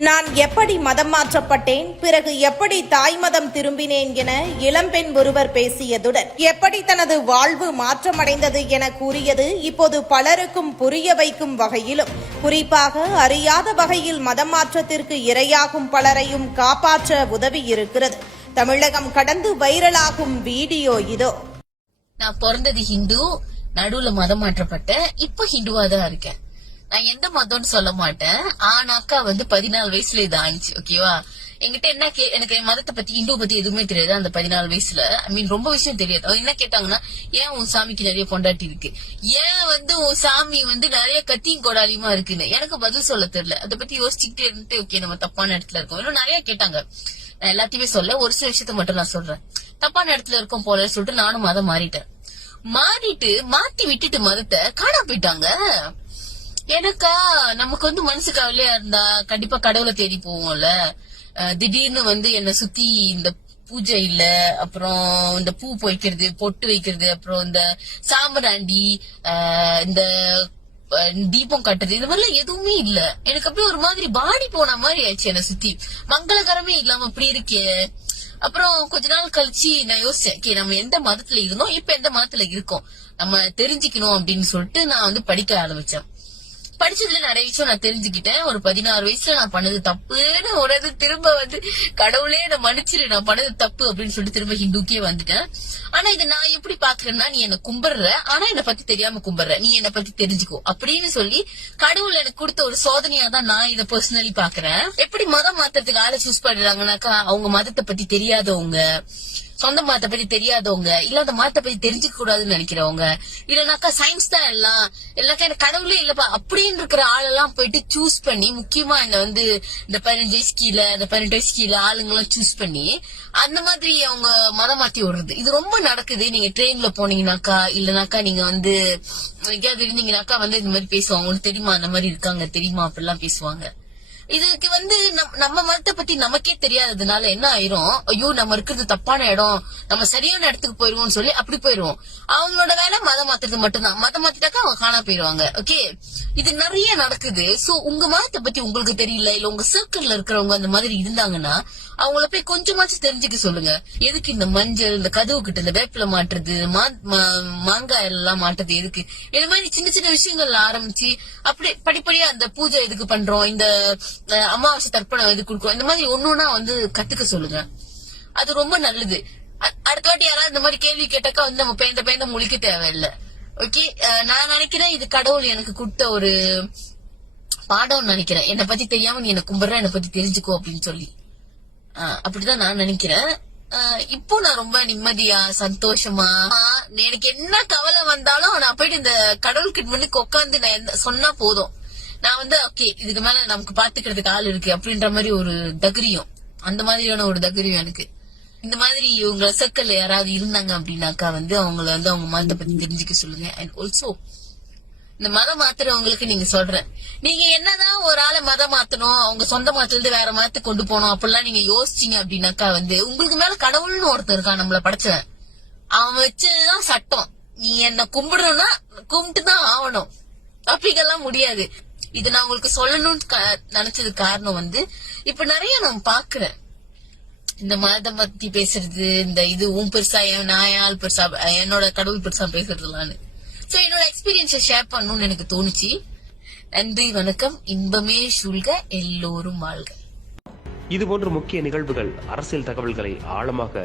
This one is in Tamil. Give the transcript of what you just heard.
நான் எப்படி மதம் மாற்றப்பட்டேன்? பிறகு எப்படி தாய் மதம் திரும்பினேன் என இளம்பெண் ஒருவர் பேசியதுடன் எப்படி தனது வாழ்வு மாற்றமடைந்தது என கூறியது இப்போது பலருக்கும் புரிய வைக்கும் வகையிலும் குறிப்பாக அறியாத வகையில் மதம் மாற்றத்திற்கு இரையாகும் பலரையும் காப்பாற்ற உதவி இருக்கிறது. தமிழகம் கடந்து வைரலாகும் வீடியோ இதோ. நான் பிறந்தது ஹிந்து நடுவுல மதம் மாற்றப்பட்டேன் இப்ப ஹிந்துவா தான் இருக்கேன். நான் எந்த மதம்னு சொல்ல மாட்டேன். ஆனாக்கா வந்து பதினாலு வயசுல இது ஆயிடுச்சு ஓகேவா என்கிட்ட என்ன கே எனக்கு என் மதத்தை பத்தி இந்து பத்தி எதுவுமே தெரியாது அந்த பதினாலு வயசுல. ஐ மீன் ரொம்ப விஷயம் தெரியாது. அவங்க என்ன கேட்டாங்கன்னா ஏன் உன் சாமிக்கு நிறைய பொண்டாட்டி இருக்கு? ஏன் வந்து உன் சாமி வந்து நிறைய கத்தியும் கொடாலியுமா இருக்குன்னு? எனக்கு பதில் சொல்ல தெரியல. அதை பத்தி யோசிச்சுக்கிட்டே இருந்துட்டு ஓகே நம்ம தப்பான இடத்துல இருக்கோம். இன்னும் நிறைய கேட்டாங்க. நான் எல்லாத்தையுமே சொல்ல ஒரு சில விஷயத்த மட்டும் நான் சொல்றேன். தப்பான இடத்துல இருக்கோம் போலன்னு சொல்லிட்டு நானும் மதம் மாறிட்டேன். மாறிட்டு மாத்தி விட்டுட்டு மதத்தை காணா போயிட்டாங்க. எனக்கா நமக்கு வந்து மனசு கவலையா இருந்தா கண்டிப்பா கடவுளை தேடி போவோம்ல. திடீர்னு வந்து என்ன சுத்தி இந்த பூஜை இல்ல அப்புறம் இந்த பூ வைக்கிறது பொட்டு வைக்கிறது அப்புறம் இந்த சாம்பராண்டி இந்த தீபம் கட்டுறது இந்த மாதிரிலாம் எதுவுமே இல்ல. எனக்கு அப்படியே ஒரு மாதிரி பாடி போன மாதிரி ஆயிடுச்சு என்ன சுத்தி. மங்களகரமே இல்லாம அப்படி இருக்கே. அப்புறம் கொஞ்ச நாள் கழிச்சு நான் யோசிச்சேன் நம்ம எந்த மதத்துல இருந்தோம்? இப்ப எந்த மதத்துல இருக்கோம்? நம்ம தெரிஞ்சுக்கணும் அப்படின்னு சொல்லிட்டு நான் வந்து படிக்க ஆரம்பிச்சேன். படிச்சதுல நிறைய விஷயம் நான் தெரிஞ்சுக்கிட்டேன். ஒரு பதினாறு வயசுல நான் பண்ணது தப்புன்னு உனது திரும்ப வந்து கடவுளே நான் மன்னிச்சிரு நான் பண்ணது தப்பு அப்படின்னு சொல்லிட்டு திரும்ப ஹிந்துக்கே வந்துட்டேன். ஆனா இதை நான் எப்படி பாக்குறேன்னா நீ என்ன கும்பிடுற ஆனா என்ன பத்தி தெரியாம கும்பிடுற நீ என்ன பத்தி தெரிஞ்சுக்கோ அப்படின்னு சொல்லி கடவுள் எனக்கு கொடுத்த ஒரு சோதனையா தான் நான் இதை பர்சனலி பாக்குறேன் எப்படி மதம் மாத்துறதுக்கு ஆளை சூஸ் பண்றாங்கன்னாக்கா அவங்க மதத்தை பத்தி தெரியாதவங்க சொந்த மாத்த பத்தி தெரியாதவங்க இல்ல அந்த மாத்த பத்தி தெரிஞ்சுக்க கூடாதுன்னு நினைக்கிறவங்க இல்லனாக்கா சயின்ஸ் தான் எல்லாம் எல்லாக்கா எனக்கு கடவுளே இல்லப்பா அப்படின்னு இருக்கிற ஆளெல்லாம் போயிட்டு சூஸ் பண்ணி முக்கியமா இந்த வந்து இந்த பதினஞ்சு வயசு கீழே இந்த பதினெட்டு வயசு கீழே ஆளுங்கெல்லாம் சூஸ் பண்ணி அந்த மாதிரி அவங்க மதம் மாத்தி விடுறது. இது ரொம்ப நடக்குது. நீங்க ட்ரெயின்ல போனீங்கனாக்கா இல்லனாக்கா நீங்க வந்து எங்கேயாவது இருந்தீங்கனாக்கா வந்து இந்த மாதிரி பேசுவாங்க. உங்களுக்கு தெரியுமா? அந்த மாதிரி இருக்காங்க தெரியுமா? அப்படிலாம் பேசுவாங்க. இதுக்கு வந்து நம்- நம்ம மதத்தை பத்தி நமக்கே தெரியாததுனால என்ன ஆயிரும்? ஐயோ நம்ம இருக்கிறது தப்பான இடம். நம்ம சரியான இடத்துக்கு போயிருவோம்னு சொல்லி அப்படி போயிருவோம். அவங்களோட வேலை மதம் மாத்துறது மட்டும்தான். மதம் மாத்திட்டாக்கா அவங்க காணா போயிருவாங்க. ஓகே இது நிறைய நடக்குது. சோ உங்க மதத்தை பத்தி உங்களுக்கு தெரியல இல்ல உங்க சர்க்கிள்ல இருக்கிறவங்க அந்த மாதிரி இருந்தாங்கன்னா அவங்கள போய் கொஞ்சமாச்சும் தெரிஞ்சுக்க சொல்லுங்க. எதுக்கு இந்த மஞ்சள் இந்த கதவு கிட்ட இந்த வேப்பில மாட்டுறது மா- மா- மாங்காய் எல்லாம் மாட்டுறது எதுக்கு? இது மாதிரி சின்ன சின்ன விஷயங்கள்ல ஆரம்பிச்சு அப்படி படிப்படியா அந்த பூஜை எதுக்கு பண்றோம்? இந்த அமாவாசை தர்ப்பணம் இது கொடுக்குறோம் இந்த மாதிரி ஒன்னொன்னா வந்து கத்துக்க சொல்லுங்க. அது ரொம்ப நல்லது. அடுத்த வாட்டி யாராவது இந்த மாதிரி கேள்வி கேட்டாக்கா வந்து நம்ம பேந்த பேந்த முழிக்க தேவையில்லை. ஓகே நான் நினைக்கிறேன் இது கடவுள் எனக்கு கொடுத்த ஒரு பாடம்னு நினைக்கிறேன். என்னை பத்தி தெரியாம நீ என்ன கும்பிடுற என்னை பத்தி தெரிஞ்சுக்கோ அப்படின்னு சொல்லி. ஆஹ் அப்படிதான் நான் நினைக்கிறேன். இப்போ நான் ரொம்ப நிம்மதியா சந்தோஷமா எனக்கு என்ன கவலை வந்தாலும் நான் போயிட்டு இந்த கடவுள்கிட்ட முன்னுக்கு உட்காந்து நான் சொன்னா போதும். நான் வந்து ஓகே இதுக்கு மேல நமக்கு பாத்துக்கிறதுக்கு ஆள் இருக்கு அப்படின்ற மாதிரி ஒரு தகரியம். அந்த மாதிரியான ஒரு தகரியம் எனக்கு. இந்த மாதிரி இவங்க சர்க்கிள் யாராவது இருந்தாங்க அப்படின்னாக்கா வந்து அவங்கள வந்து அவங்க மதத்தை பத்தி தெரிஞ்சுக்க சொல்லுங்க. அண்ட் ஆல்சோ இந்த மதம் மாத்துறவங்களுக்கு நீங்க சொல்றேன். நீங்க என்னதான் ஒரு ஆளை மதம் மாத்தணும் அவங்க சொந்த மதத்துல இருந்து வேற மதத்துக்கு கொண்டு போகணும் அப்படிலாம் நீங்க யோசிச்சீங்க அப்படின்னாக்கா வந்து உங்களுக்கு மேல கடவுள்னு ஒருத்தர் இருக்கான் நம்மள படைச்சவன். அவன் வச்சதுதான் சட்டம். நீ என்ன கும்பிடணும்னா கும்பிட்டு தான் ஆகணும். அப்படிக்கெல்லாம் முடியாது. இது நான் உங்களுக்கு சொல்லணும்னு நினைச்சது காரணம் வந்து இப்ப நிறைய நான் பாக்குறேன். இந்த மதம் பத்தி பேசுறது இந்த இது உன் பெருசா என் நான் பெருசா என்னோட கடவுள் பெருசா பேசுறதுலான்னு. சோ என்னோட எக்ஸ்பீரியன்ஸை ஷேர் பண்ணணும்னு எனக்கு தோணுச்சு. நன்றி வணக்கம். இன்பமே சூழ்க எல்லோரும் வாழ்க. இதுபோன்ற முக்கிய நிகழ்வுகள் அரசியல் தகவல்களை ஆழமாக